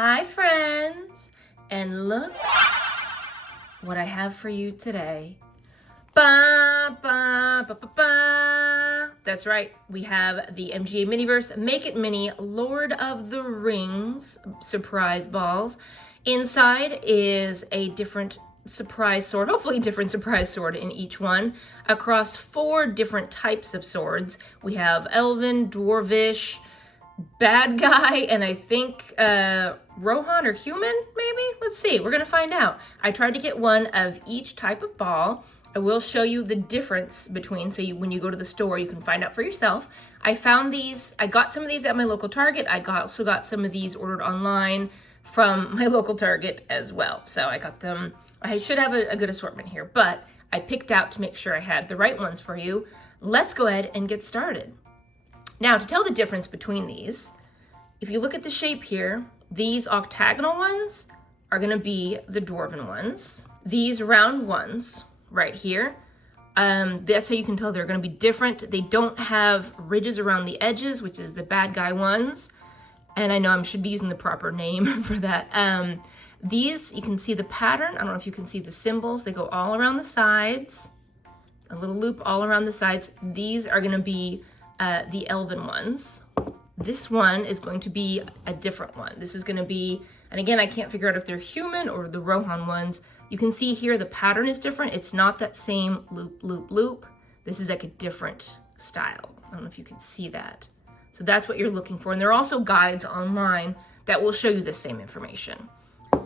Hi friends, and look what I have for you today. Ba, ba, ba, ba, ba. That's right, we have the MGA Miniverse Make It Mini Lord of the Rings surprise balls. Inside is a different surprise sword, hopefully a different surprise sword in each one, across 4 different types of swords. We have Elven, Dwarvish, Bad Guy, and I think Rohan or Human, maybe? Let's see, we're gonna find out. I tried to get one of each type of ball. I will show you the difference between, so when you go to the store, you can find out for yourself. I found these, I got some of these at my local Target. I also got some of these ordered online from my local Target as well. So I got them, I should have a good assortment here, but I picked out to make sure I had the right ones for you. Let's go ahead and get started. Now, to tell the difference between these, if you look at the shape here, these octagonal ones are gonna be the dwarven ones. These round ones right here, that's how you can tell they're gonna be different. They don't have ridges around the edges, which is the bad guy ones. And I know I should be using the proper name for that. These, you can see the pattern. I don't know if you can see the symbols. They go all around the sides, a little loop all around the sides. These are gonna be the elven ones. This one is going to be a different one. This is gonna be, and again, I can't figure out if they're human or the Rohan ones. You can see here the pattern is different. It's not that same loop, loop, loop. This is like a different style. I don't know if you can see that. So that's what you're looking for. And there are also guides online that will show you the same information.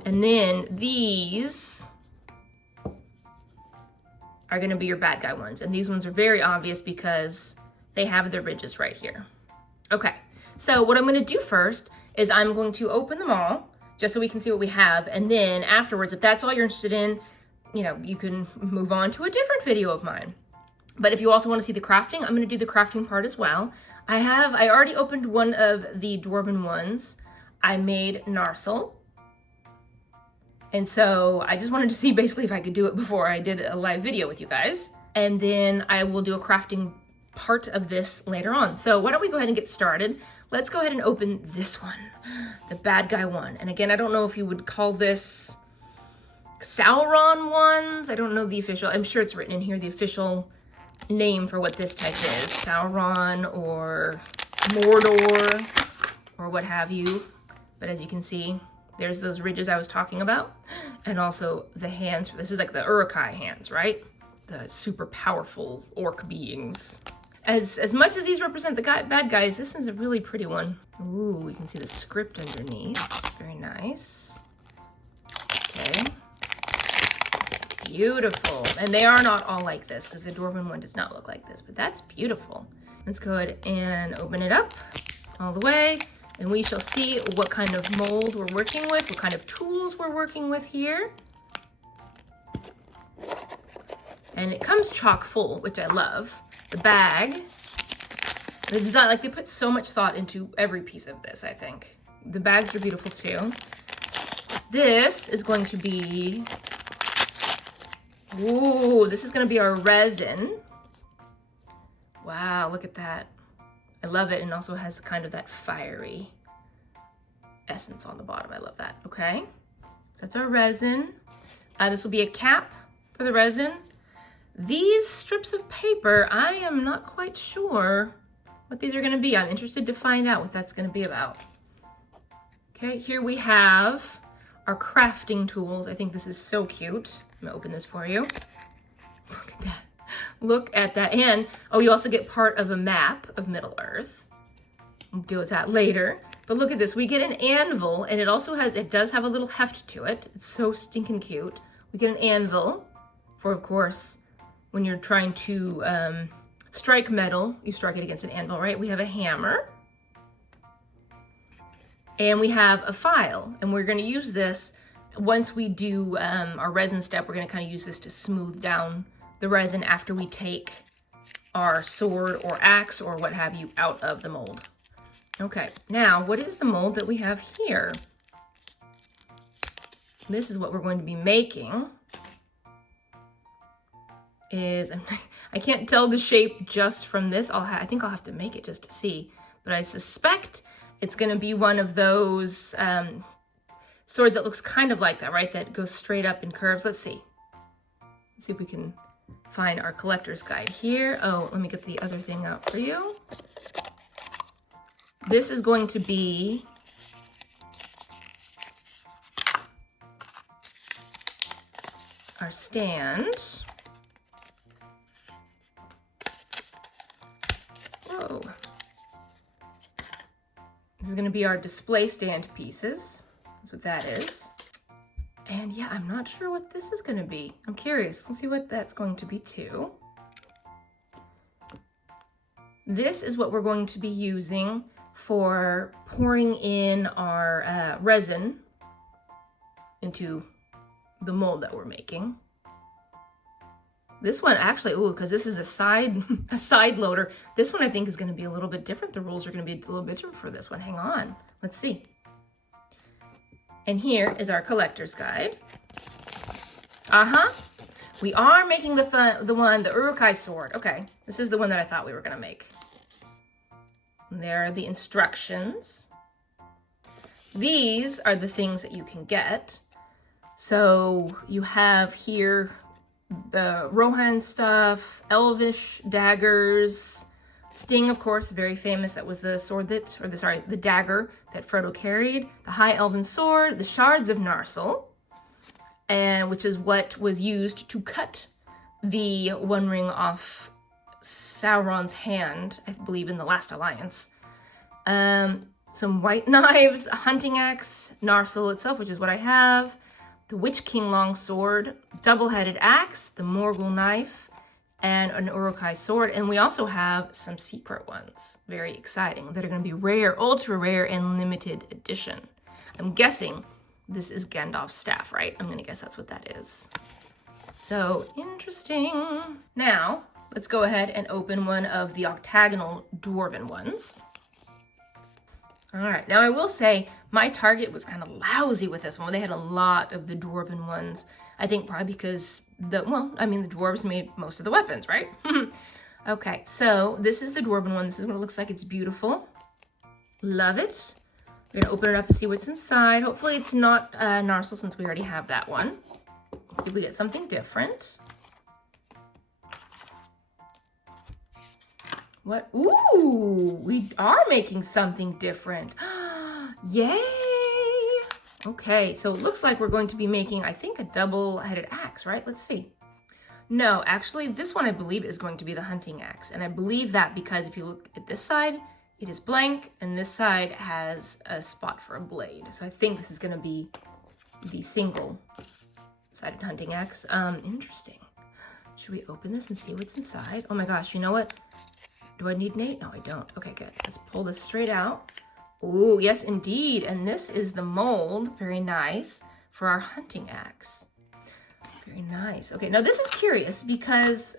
And then these are gonna be your bad guy ones. And these ones are very obvious because they have the ridges right here. Okay, so what I'm gonna do first is I'm going to open them all just so we can see what we have. And then afterwards, if that's all you're interested in, you know, you can move on to a different video of mine. But if you also wanna see the crafting, I'm gonna do the crafting part as well. I already opened one of the dwarven ones. I made Narsil. And so I just wanted to see basically if I could do it before I did a live video with you guys. And then I will do a crafting part of this later on. So why don't we go ahead and get started. Let's go ahead and open this one, the bad guy one. And again, I don't know if you would call this Sauron ones. I don't know the official, I'm sure it's written in here, the official name for what this type is. Sauron or Mordor or what have you. But as you can see, there's those ridges I was talking about. And also the hands, this is like the Uruk-hai hands, right? The super powerful orc beings. As much as these represent the bad guys, this is a really pretty one. Ooh, you can see the script underneath. Very nice. Okay. Beautiful. And they are not all like this, because the dwarven one does not look like this, but that's beautiful. Let's go ahead and open it up all the way, and we shall see what kind of mold we're working with, what kind of tools we're working with here. And it comes chock full, which I love. The bag, the design, like they put so much thought into every piece of this, I think. The bags are beautiful too. This is going to be, ooh, this is gonna be our resin. Wow, look at that. I love it, and also has kind of that fiery essence on the bottom. I love that, okay? That's our resin. This will be a cap for the resin. These strips of paper, I am not quite sure what these are gonna be. I'm interested to find out what that's gonna be about. Okay, here we have our crafting tools. I think this is so cute. I'm gonna open this for you. Look at that. Look at that. And, oh, you also get part of a map of Middle Earth. We'll deal with that later. But look at this, we get an anvil, and it does have a little heft to it. It's so stinking cute. We get an anvil for, of course, when you're trying to strike metal, you strike it against an anvil, right? We have a hammer. And we have a file. And we're gonna use this, once we do our resin step, we're gonna kind of use this to smooth down the resin after we take our sword or axe or what have you out of the mold. Okay, now what is the mold that we have here? This is what we're going to be making. I can't tell the shape just from this. I think I'll have to make it just to see, but I suspect it's gonna be one of those swords that looks kind of like that, right? That goes straight up in curves. Let's see. Let's see if we can find our collector's guide here. Oh, let me get the other thing out for you. This is going to be our stand. Whoa. This is going to be our display stand pieces. That's what that is. And yeah, I'm not sure what this is going to be. I'm curious. Let's see what that's going to be too. This is what we're going to be using for pouring in our resin into the mold that we're making. This one actually, ooh, because this is a side loader. This one I think is going to be a little bit different. The rules are going to be a little bit different for this one. Hang on, let's see. And here is our collector's guide. We are making the Urukai sword. Okay, this is the one that I thought we were going to make. And there are the instructions. These are the things that you can get. So you have here the Rohan stuff, Elvish daggers, Sting, of course, very famous. That was the sword that, the dagger that Frodo carried. The High Elven sword, the shards of Narsil, and which is what was used to cut the One Ring off Sauron's hand, I believe, in the Last Alliance. Some white knives, a hunting axe, Narsil itself, which is what I have. The Witch King longsword, double-headed axe, the Morgul knife, and an Urukai sword. And we also have some secret ones, very exciting, that are going to be rare, ultra rare, and limited edition. I'm guessing this is Gandalf's staff, right? I'm going to guess that's what that is. So interesting. Now, let's go ahead and open one of the octagonal dwarven ones. All right, now I will say my Target was kind of lousy with this one. They had a lot of the dwarven ones. I think probably because the dwarves made most of the weapons, right? Okay, so this is the dwarven one. This is what it looks like. It's beautiful. Love it. We're gonna open it up and see what's inside. Hopefully it's not Narsil, since we already have that one. Let's see if we get something different. What? Ooh, we are making something different. Yay! Okay, so it looks like we're going to be making, I think, a double-headed axe, right? Let's see. No, actually, this one I believe is going to be the hunting axe. And I believe that because if you look at this side, it is blank, and this side has a spot for a blade. So I think this is going to be the single-sided hunting axe. Interesting. Should we open this and see what's inside? Oh my gosh, you know what? Do I need Nate? No, I don't. Okay, good. Let's pull this straight out. Ooh, yes, indeed. And this is the mold, very nice, for our hunting axe. Very nice. Okay, now this is curious because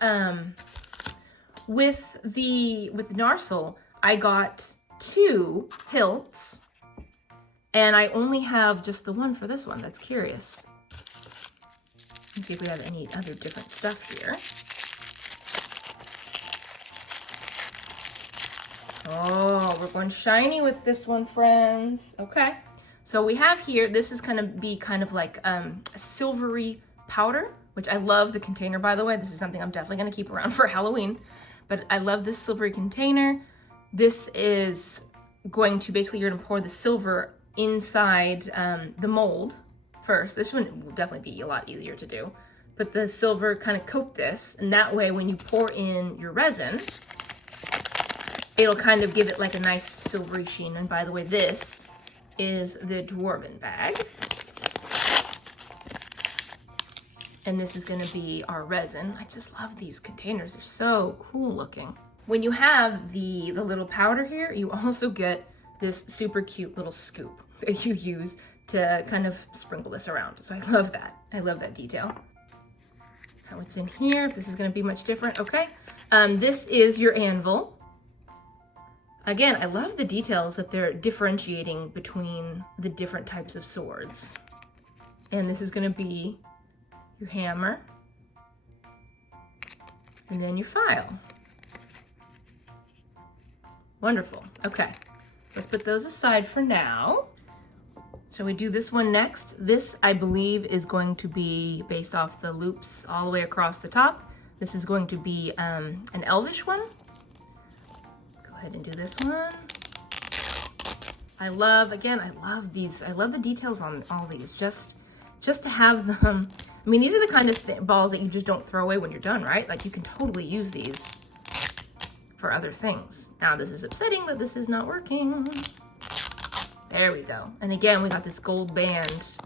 with Narsil, I got 2 hilts, and I only have just the one for this one. That's curious. Let's see if we have any other different stuff here. Oh, we're going shiny with this one, friends. Okay, so we have here, this is going to be kind of like a silvery powder, which I love the container, by the way. This is something I'm definitely going to keep around for Halloween, but I love this silvery container. This is going to, basically, you're going to pour the silver inside the mold first. This one will definitely be a lot easier to do. But the silver kind of coat this, and that way when you pour in your resin, it'll kind of give it like a nice silvery sheen. And by the way, this is the dwarven bag. And this is gonna be our resin. I just love these containers. They're so cool looking. When you have the little powder here, you also get this super cute little scoop that you use to kind of sprinkle this around. So I love that. I love that detail. Now what's in here, if this is gonna be much different, okay. This is your anvil. Again, I love the details that they're differentiating between the different types of swords. And this is going to be your hammer. And then your file. Wonderful. Okay, let's put those aside for now. Shall we do this one next? This, I believe, is going to be based off the loops all the way across the top. This is going to be an elvish one. Go ahead and do this one. I love these. I love the details on all these. Just to have them. I mean, these are the kind of balls that you just don't throw away when you're done, right? Like, you can totally use these for other things. Now, this is upsetting that this is not working. There we go. And again, we got this gold band,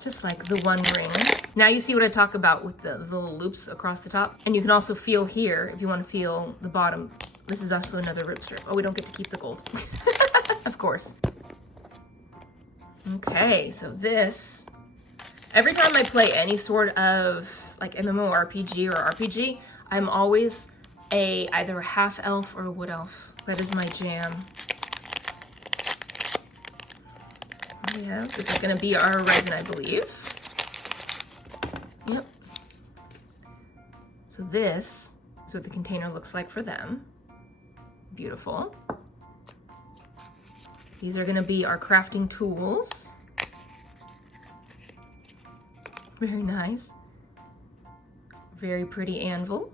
just like the One Ring. Now you see what I talk about with the little loops across the top. And you can also feel here, if you want to feel the bottom. This is also another rip strip. Oh, we don't get to keep the gold. Of course. Okay, so this, every time I play any sort of like MMORPG or RPG, I'm always either a half elf or a wood elf. That is my jam. Yeah, this is gonna be our resin, I believe. Yep. So this is what the container looks like for them. Beautiful. These are gonna be our crafting tools. Very nice. Very pretty anvil.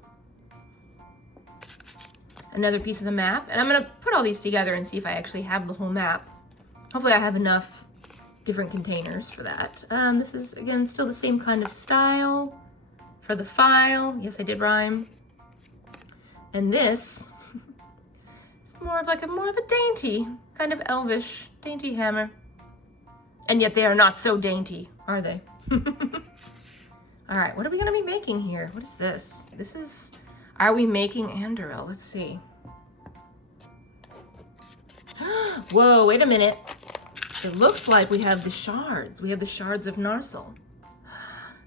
Another piece of the map. And I'm gonna put all these together and see if I actually have the whole map. Hopefully I have enough different containers for that. This is, again, still the same kind of style for the file. Yes, I did rhyme. And this, more of a dainty, kind of elvish, dainty hammer. And yet they are not so dainty, are they? All right, what are we gonna be making here? What is this? This is, are we making Andoril? Let's see. Whoa, wait a minute. It looks like we have the shards. We have the shards of Narsil.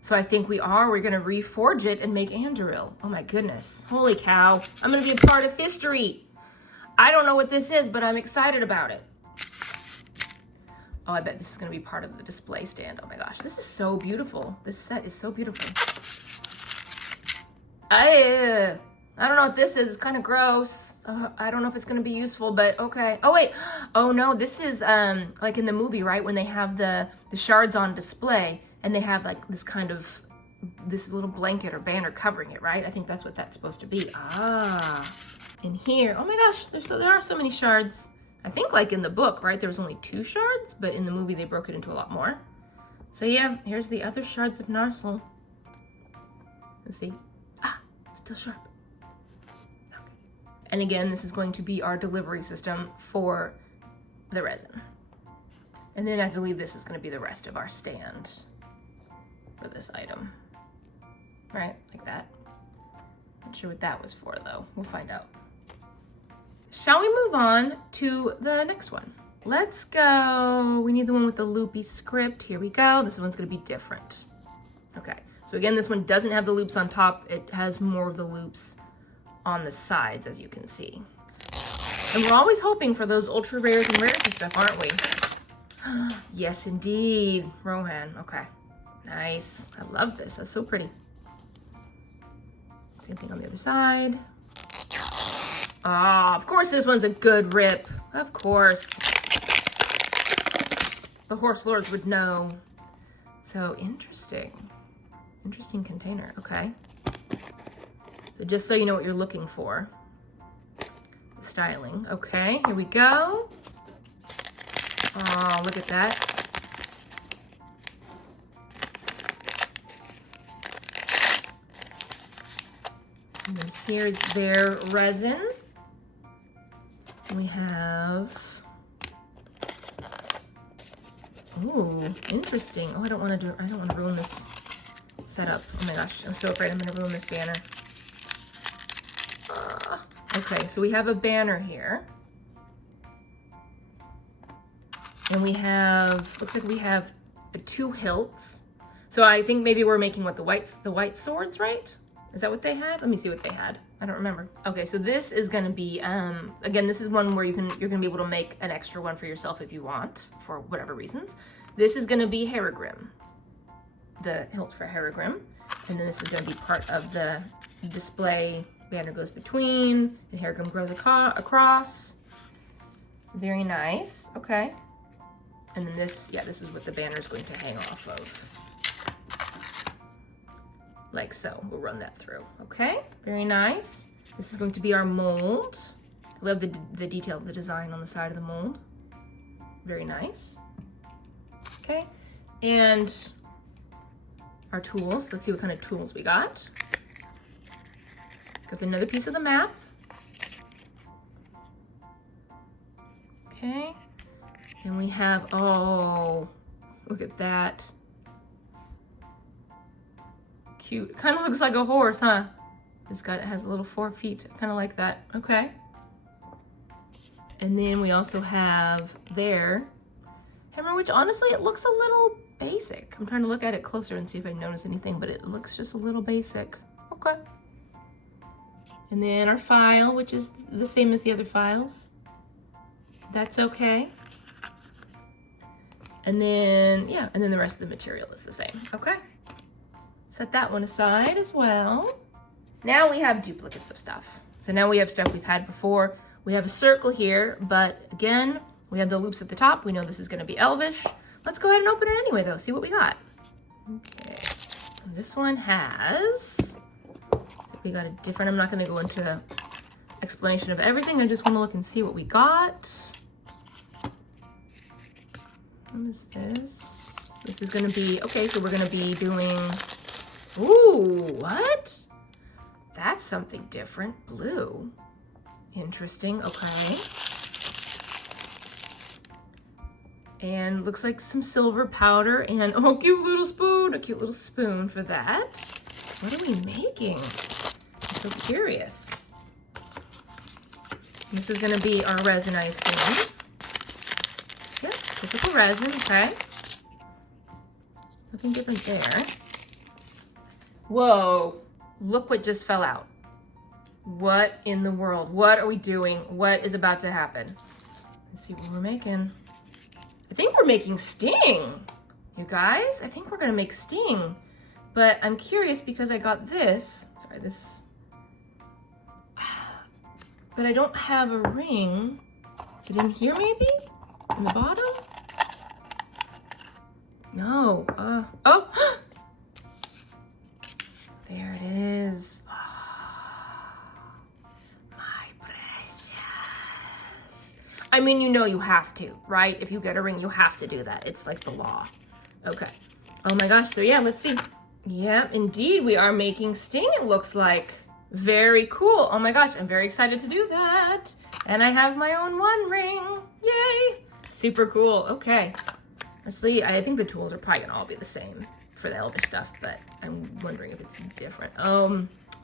So I think we're gonna reforge it and make Andoril. Oh my goodness, holy cow. I'm gonna be a part of history. I don't know what this is, but I'm excited about it. Oh, I bet this is gonna be part of the display stand. Oh my gosh, this is so beautiful. This set is so beautiful. I don't know what this is. It's kind of gross. I don't know if it's going to be useful, but okay. Oh, wait. Oh, no. This is like in the movie, right? When they have the shards on display and they have like this little blanket or banner covering it, right? I think that's what that's supposed to be. Ah. In here. Oh, my gosh. There are so many shards. I think like in the book, right? There was only 2 shards, but in the movie they broke it into a lot more. So, yeah. Here's the other shards of Narsil. Let's see. Ah. Still sharp. And again, this is going to be our delivery system for the resin. And then I believe this is going to be the rest of our stand for this item. Right, like that. Not sure what that was for though. We'll find out. Shall we move on to the next one? Let's go. We need the one with the loopy script. Here we go. This one's going to be different. Okay, so again, this one doesn't have the loops on top. It has more of the loops on the sides, as you can see. And we're always hoping for those ultra rares and rares and stuff, aren't we? Yes, indeed. Rohan. Okay. Nice. I love this. That's so pretty. Same thing on the other side. Ah, of course this one's a good rip. Of course. The horse lords would know. So interesting. Interesting container. Okay. So just so you know what you're looking for. The styling. Okay, here we go. Oh, look at that. And then here's their resin. We have, ooh, interesting. Oh, I don't want to ruin this setup. Oh my gosh, I'm so afraid I'm gonna ruin this banner. Okay, so we have a banner here. And we have, looks like we have 2 hilts. So I think maybe we're making what, the white swords, right? Is that what they had? Let me see what they had. I don't remember. Okay, so this is gonna be, again, this is one where you're gonna be able to make an extra one for yourself if you want, for whatever reasons. This is gonna be Harrogrim, the hilt for Harrogrim. And then this is gonna be part of the display. Banner goes between, and Harrogrim grows across. Very nice, okay. And then this, yeah, this is what the banner is going to hang off of. Like so, we'll run that through, okay? Very nice. This is going to be our mold. I love the detail, the design on the side of the mold. Very nice. Okay, and our tools. Let's see what kind of tools we got. Got another piece of the map. Okay, and we have, oh, look at that. Cute. Kind of looks like a horse, huh? It has a little 4 feet, kind of like that. Okay. And then we also have their hammer, which honestly, it looks a little basic. I'm trying to look at it closer and see if I notice anything, but it looks just a little basic. Okay. And then our file, which is the same as the other files. That's okay. And then, yeah, and then the rest of the material is the same. Okay. Set that one aside as well. Now we have duplicates of stuff. So now we have stuff we've had before. We have a circle here, but again, we have the loops at the top. We know this is gonna be Elvish. Let's go ahead and open it anyway though, see what we got. Okay, and this one has, so we got a different, I'm not gonna go into explanation of everything. I just wanna look and see what we got. What is this? This is gonna be, okay, so we're gonna be doing, ooh, what? That's something different, blue. Interesting, okay. And looks like some silver powder and, oh, cute little spoon, a cute little spoon for that. What are we making? I'm so curious. This is gonna be our resin, I assume. Yep, typical resin, okay. Nothing different there. Whoa, look what just fell out. What in the world? What are we doing? What is about to happen? Let's see what we're making. I think we're making Sting, you guys. I think we're gonna make Sting. But I'm curious because I got this. Sorry, this. But I don't have a ring. Is it in here maybe? In the bottom? No. Oh! There it is. I mean, you know you have to, right? If you get a ring, you have to do that. It's like the law. Okay. Oh my gosh, so yeah, let's see. Yeah, indeed, we are making Sting, it looks like. Very cool. Oh my gosh, I'm very excited to do that. And I have my own one ring. Yay! Super cool. Okay. Let's see. I think the tools are probably gonna all be the same for the Elvish stuff, but I'm wondering if it's different.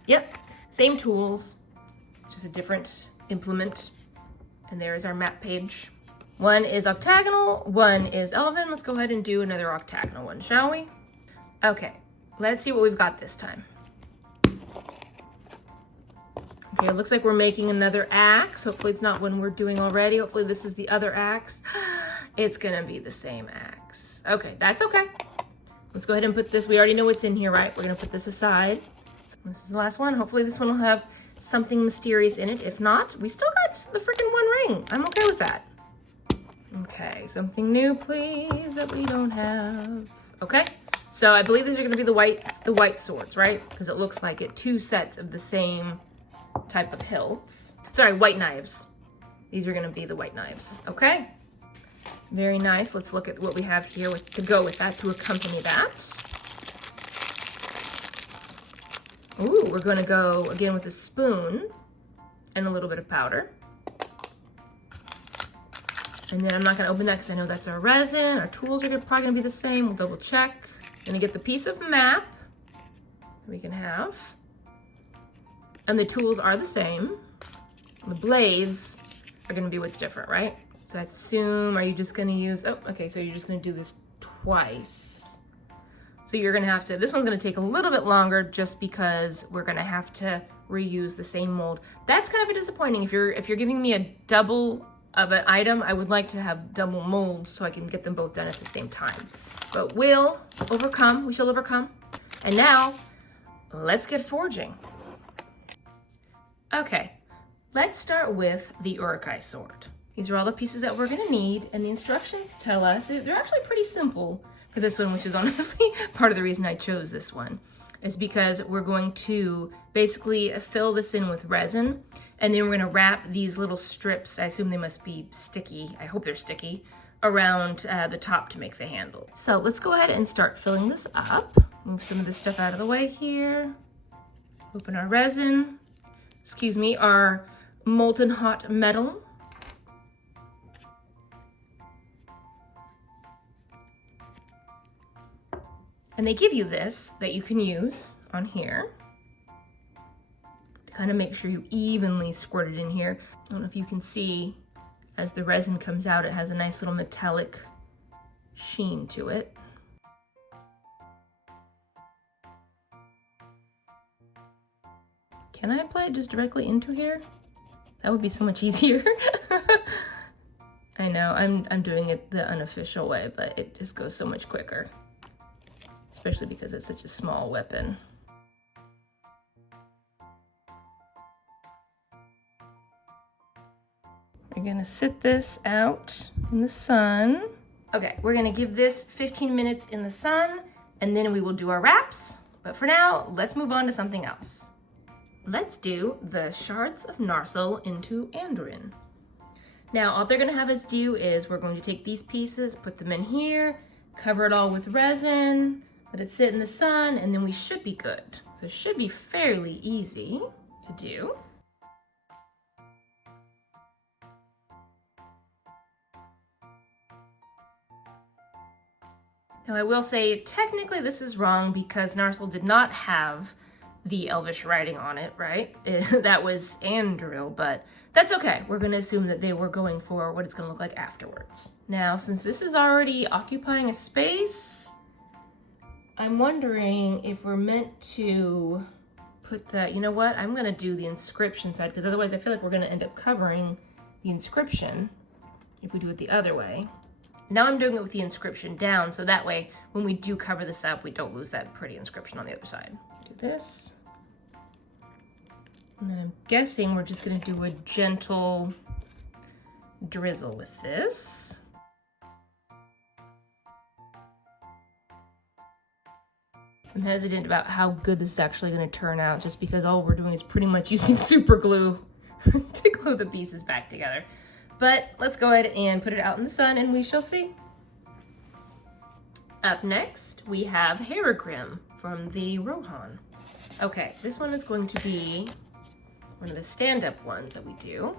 Yep, same tools, just a different implement. And there is our map page. One is octagonal, one is elven. Let's go ahead and do another octagonal one, shall we? Okay, let's see what we've got this time. Okay, it looks like we're making another axe. Hopefully it's not one we're doing already. Hopefully this is the other axe. It's gonna be the same axe. Okay, that's okay. Let's go ahead and put this, we already know what's in here, right? We're gonna put this aside. This is the last one. Hopefully this one will have something mysterious in it. If not, we still got the freaking one ring. I'm okay with that. Okay, something new, please, that we don't have. Okay, so I believe these are gonna be the white swords, right? Because it looks like it, 2 sets of the same type of hilts. Sorry, white knives. These are gonna be the white knives, okay? Very nice. Let's look at what we have here to go with that, to accompany that. Ooh, we're gonna go again with a spoon and a little bit of powder. And then I'm not gonna open that because I know that's our resin. Our tools are probably gonna be the same. We'll double check. Gonna get the piece of map that we can have. And the tools are the same. The blades are gonna be what's different, right? So I assume, are you just gonna use, oh, okay, so you're just gonna do this twice. So you're gonna have to, this one's gonna take a little bit longer just because we're gonna have to reuse the same mold. That's kind of a disappointing. If you're giving me a double of an item, I would like to have double molds so I can get them both done at the same time. But we'll overcome, we shall overcome. And now, let's get forging. Okay, let's start with the Urukai sword. These are all the pieces that we're gonna need, and the instructions tell us, they're actually pretty simple for this one, which is honestly part of the reason I chose this one, is because we're going to basically fill this in with resin, and then we're gonna wrap these little strips, I assume they must be sticky, I hope they're sticky, around the top to make the handle. So let's go ahead and start filling this up. Move some of this stuff out of the way here. Open our resin, excuse me, our molten hot metal. And they give you this that you can use on here to kind of make sure you evenly squirt it in here. I don't know if you can see, as the resin comes out, it has a nice little metallic sheen to it. Can I apply it just directly into here? That would be so much easier. I know, I'm doing it the unofficial way, but it just goes so much quicker. Especially because it's such a small weapon. We're gonna sit this out in the sun. Okay, we're gonna give this 15 minutes in the sun, and then we will do our wraps. But for now, let's move on to something else. Let's do the shards of narsil into andorin. Now, all they're gonna have us do is we're going to take these pieces, put them in here, cover it all with resin, let it sit in the sun, and then we should be good. So it should be fairly easy to do. Now I will say, technically this is wrong because narsil did not have the Elvish writing on it, right? That was Anduril, but that's okay. We're gonna assume that they were going for what it's gonna look like afterwards. Now, since this is already occupying a space, I'm wondering if we're meant to put the, you know what? I'm gonna do the inscription side, because otherwise I feel like we're gonna end up covering the inscription if we do it the other way. Now I'm doing it with the inscription down, so that way when we do cover this up, we don't lose that pretty inscription on the other side. Do this. And then I'm guessing we're just gonna do a gentle drizzle with this. I'm hesitant about how good this is actually going to turn out, just because all we're doing is pretty much using super glue to glue the pieces back together. But let's go ahead and put it out in the sun and we shall see. Up next, we have Heragrim from the Rohan. Okay, this one is going to be one of the stand-up ones that we do.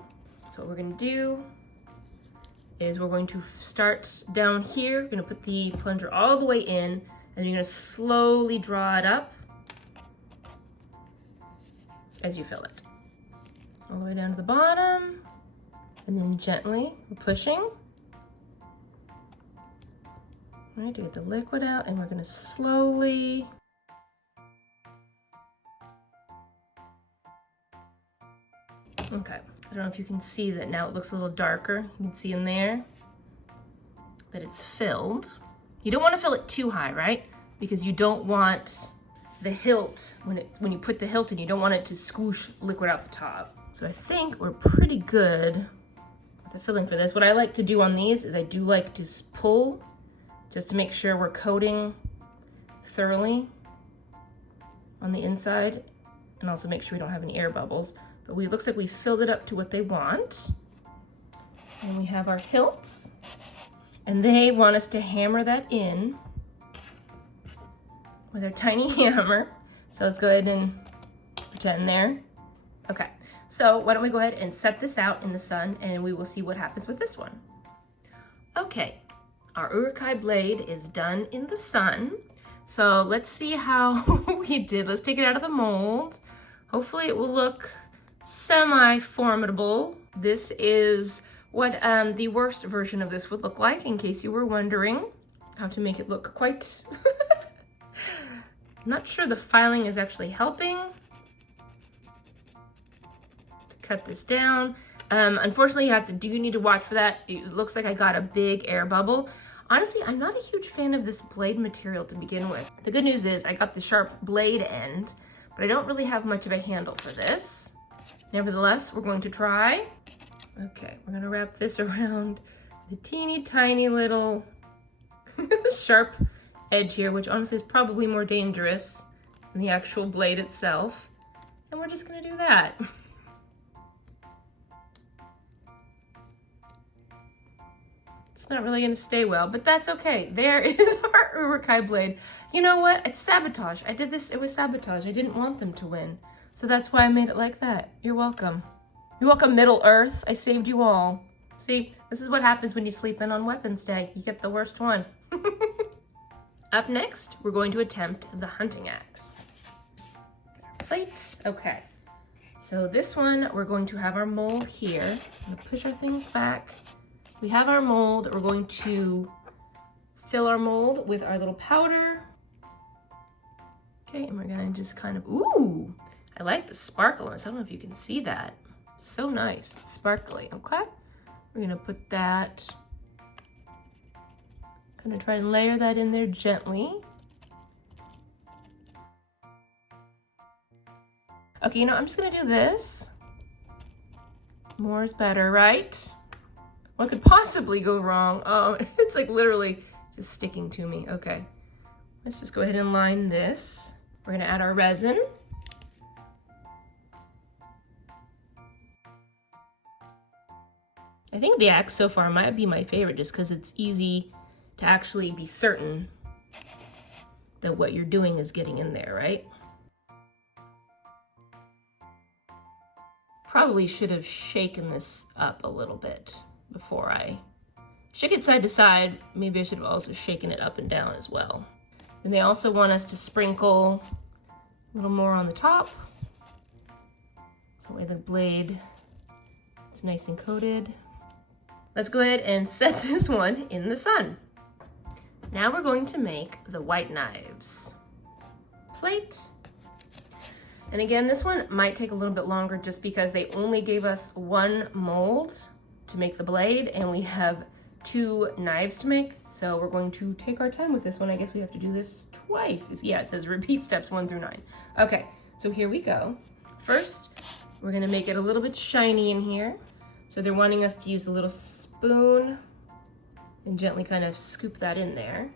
So what we're going to do is we're going to start down here. We're going to put the plunger all the way in, and you're gonna slowly draw it up as you fill it. All the way down to the bottom, and then gently pushing. All right, to get the liquid out, and we're gonna slowly okay, I don't know if you can see that now it looks a little darker. You can see in there that it's filled. You don't want to fill it too high, right? Because you don't want the hilt, when you put the hilt in, you don't want it to squoosh liquid out the top. So I think we're pretty good with the filling for this. What I like to do on these is I do like to pull just to make sure we're coating thoroughly on the inside, and also make sure we don't have any air bubbles. But it looks like we filled it up to what they want. And we have our hilts. And they want us to hammer that in with our tiny hammer. So let's go ahead and pretend there. Okay, so why don't we go ahead and set this out in the sun and we will see what happens with this one. Okay, our Uruk-hai blade is done in the sun. So let's see how we did. Let's take it out of the mold. Hopefully it will look semi-formidable. This is what the worst version of this would look like, in case you were wondering how to make it look quite... I'm not sure the filing is actually helping. Cut this down. Unfortunately, you need to watch for that. It looks like I got a big air bubble. Honestly, I'm not a huge fan of this blade material to begin with. The good news is I got the sharp blade end, but I don't really have much of a handle for this. Nevertheless, we're going to try. Okay, we're gonna wrap this around the teeny tiny little sharp edge here, which honestly is probably more dangerous than the actual blade itself. And we're just gonna do that. It's not really gonna stay well, but that's okay. There is our Urukai blade. You know what? It's sabotage. I did this, it was sabotage. I didn't want them to win. So that's why I made it like that. You're welcome. You're welcome, Middle Earth. I saved you all. See, this is what happens when you sleep in on Weapons Day. You get the worst one. Up next, we're going to attempt the hunting axe. Plate. Okay. So this one, we're going to have our mold here. I'm gonna push our things back. We have our mold. We're going to fill our mold with our little powder. Okay, and we're gonna just kind of, ooh, I like the sparkleness. I don't know if you can see that. So nice, it's sparkly, okay? We're gonna put that, gonna try and layer that in there gently. Okay, you know, I'm just gonna do this. More is better, right? What could possibly go wrong? Oh, it's like literally just sticking to me. Okay, let's just go ahead and line this. We're gonna add our resin. I think the axe so far might be my favorite just because it's easy to actually be certain that what you're doing is getting in there, right? Probably should have shaken this up a little bit before I shook it side to side. Maybe I should have also shaken it up and down as well. And they also want us to sprinkle a little more on the top. So that way the blade is nice and coated. Let's go ahead and set this one in the sun. Now we're going to make the white knives. Plate. And again, this one might take a little bit longer just because they only gave us one mold to make the blade and we have 2 knives to make. So we're going to take our time with this one. I guess we have to do this twice. Yeah, it says repeat steps 1 through 9. Okay, so here we go. First, we're gonna make it a little bit shiny in here. So they're wanting us to use a little spoon and gently kind of scoop that in there.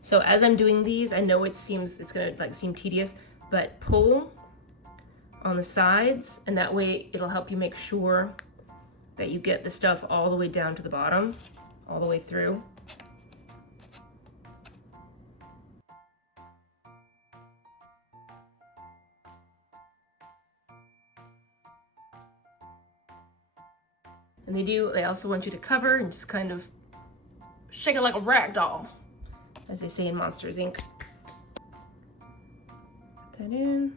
So as I'm doing these, I know it's gonna like seem tedious, but pull on the sides and that way it'll help you make sure that you get the stuff all the way down to the bottom, all the way through. And they also want you to cover and just kind of shake it like a rag doll, as they say in Monsters, Inc. Put that in.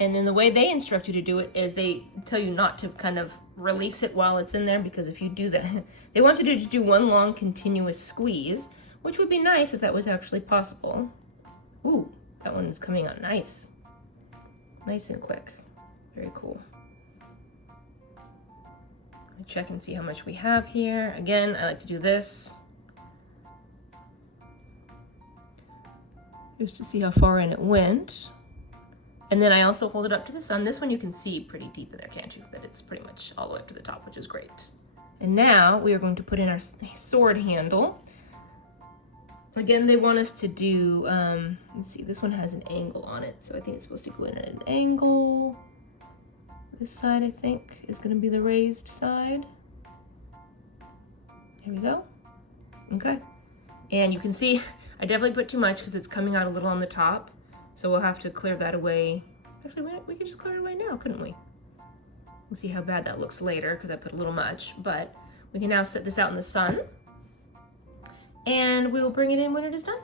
And then the way they instruct you to do it is they tell you not to kind of release it while it's in there, because if you do that, they want you to just do one long continuous squeeze, which would be nice if that was actually possible. Ooh, that one is coming out nice. Nice and quick. Very cool. Check and see how much we have here. Again, I like to do this just to see how far in it went. And then I also hold it up to the sun. This one you can see pretty deep in there, can't you? But it's pretty much all the way up to the top, which is great. And now we are going to put in our sword handle. Again, they want us to do, let's see, this one has an angle on it. So I think it's supposed to go in at an angle. This side, I think, is going to be the raised side. Here we go. Okay. And you can see, I definitely put too much because it's coming out a little on the top. So we'll have to clear that away. Actually, we could just clear it away now, couldn't we? We'll see how bad that looks later because I put a little much. But we can now set this out in the sun. And we'll bring it in when it is done.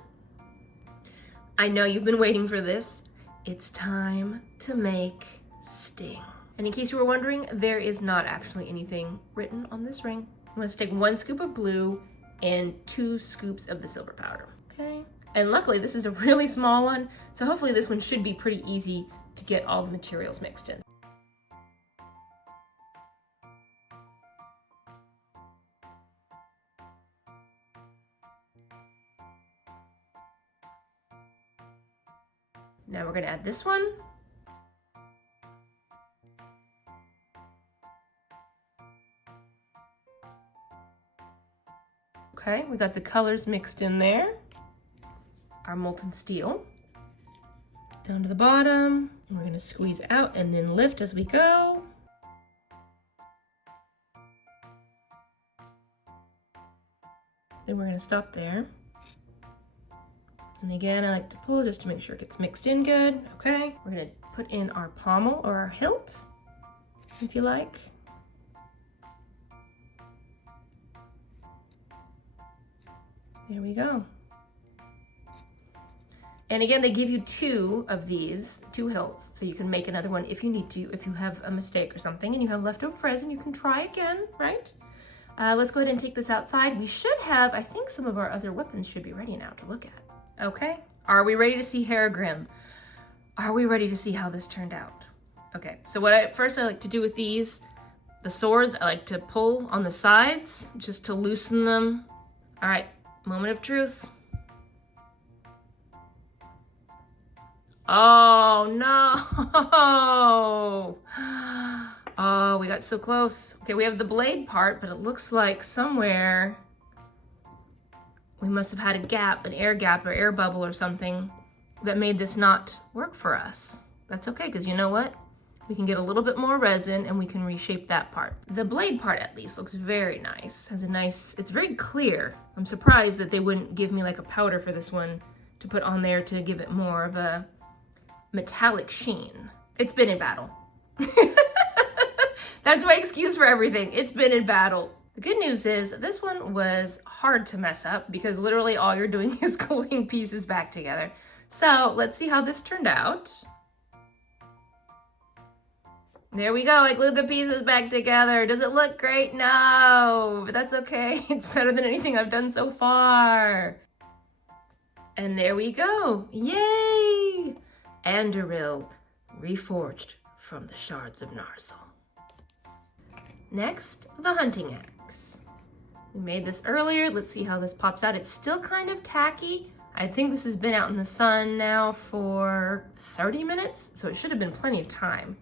I know you've been waiting for this. It's time to make Sting. And in case you were wondering, there is not actually anything written on this ring. I'm gonna take 1 scoop of blue and 2 scoops of the silver powder, okay? And luckily this is a really small one, so hopefully this one should be pretty easy to get all the materials mixed in. Now we're gonna add this one. Okay, we got the colors mixed in there. Our molten steel. Down to the bottom. We're gonna squeeze out and then lift as we go. Then we're gonna stop there. And again, I like to pull just to make sure it gets mixed in good. Okay, we're gonna put in our pommel or our hilt, if you like. There we go. And again, they give you 2 of these, 2 hilts, so you can make another one if you need to, if you have a mistake or something and you have leftover resin, you can try again, right? Let's go ahead and take this outside. We should have, I think some of our other weapons should be ready now to look at. Okay, are we ready to see Harrogrim? Are we ready to see how this turned out? Okay, so first I like to do with these, the swords, I like to pull on the sides just to loosen them. All right, moment of truth. Oh no! Oh, we got so close. Okay, we have the blade part, but it looks like somewhere we must have had a gap, an air gap or air bubble or something that made this not work for us. That's okay, because you know what? We can get a little bit more resin and we can reshape that part. The blade part at least looks very nice. Has a nice, it's very clear. I'm surprised that they wouldn't give me like a powder for this one to put on there to give it more of a metallic sheen. It's been in battle. That's my excuse for everything. It's been in battle. The good news is this one was hard to mess up because literally all you're doing is gluing pieces back together. So let's see how this turned out. There we go, I glued the pieces back together. Does it look great? No, but that's okay. It's better than anything I've done so far. And there we go, yay! Anduril, reforged from the shards of Narsil. Next, the hunting axe. We made this earlier. Let's see how this pops out. It's still kind of tacky. I think this has been out in the sun now for 30 minutes, so it should have been plenty of time.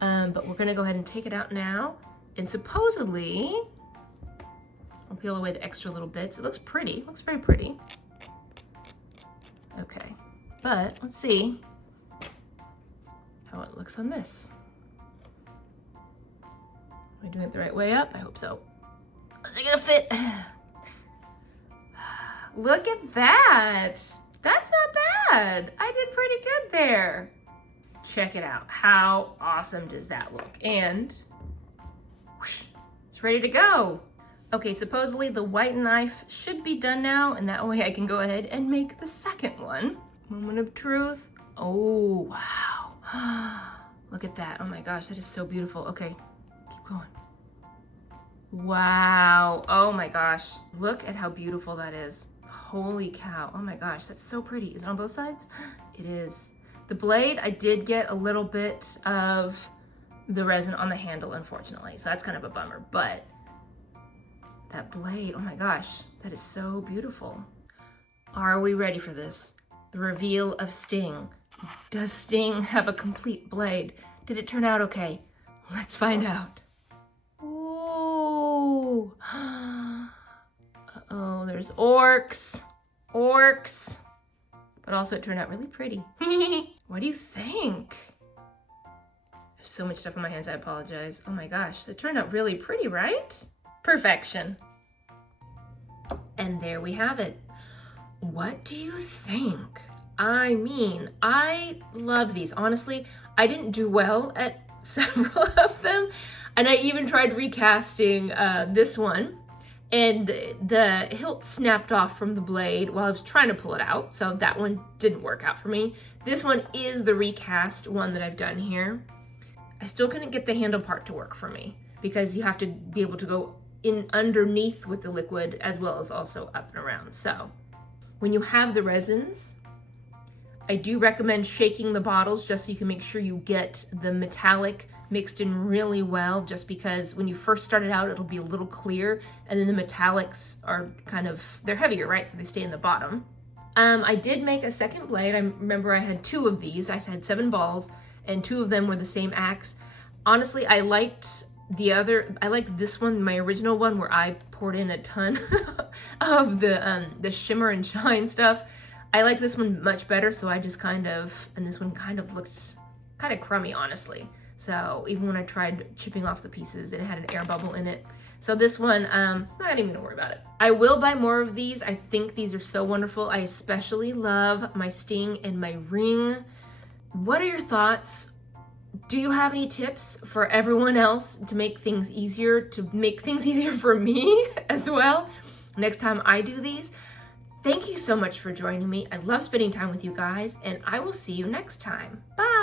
But we're gonna go ahead and take it out now. And supposedly, I'll peel away the extra little bits. It looks pretty, looks very pretty. Okay, but let's see how it looks on this. Am I doing it the right way up? I hope so. Is it gonna fit? Look at that. That's not bad. I did pretty good there. Check it out. How awesome does that look? And whoosh, it's ready to go. Okay, supposedly the white knife should be done now, and that way I can go ahead and make the second one. Moment of truth. Oh, wow. Look at that. Oh my gosh, that is so beautiful. Okay, keep going. Wow. Oh my gosh. Look at how beautiful that is. Holy cow. Oh my gosh, that's so pretty. Is it on both sides? It is. The blade, I did get a little bit of the resin on the handle, unfortunately. So that's kind of a bummer, but that blade, oh my gosh, that is so beautiful. Are we ready for this? The reveal of Sting. Does Sting have a complete blade? Did it turn out okay? Let's find out. Ooh. Uh-oh, there's orcs. Orcs. But also it turned out really pretty. What do you think? There's so much stuff in my hands, I apologize. Oh my gosh, it turned out really pretty, right? Perfection. And there we have it. What do you think? I mean, I love these. Honestly, I didn't do well at several of them. And I even tried recasting this one. And the hilt snapped off from the blade while I was trying to pull it out. So that one didn't work out for me. This one is the recast one that I've done here. I still couldn't get the handle part to work for me because you have to be able to go in underneath with the liquid as well as also up and around. So when you have the resins, I do recommend shaking the bottles just so you can make sure you get the metallic mixed in really well, just because when you first start it out, it'll be a little clear, and then the metallics are kind of, they're heavier, right? So they stay in the bottom. I did make a second blade. I remember I had 2 of these. I had 7 balls, and 2 of them were the same axe. Honestly, I liked I like this one, my original one, where I poured in a ton of the shimmer and shine stuff. I like this one much better, so I just and this one kind of looked kind of crummy, honestly. So even when I tried chipping off the pieces, it had an air bubble in it. So this one, not even gonna worry about it. I will buy more of these. I think these are so wonderful. I especially love my sting and my ring. What are your thoughts? Do you have any tips for everyone else to make things easier for me as well next time I do these? Thank you so much for joining me. I love spending time with you guys, and I will see you next time. Bye.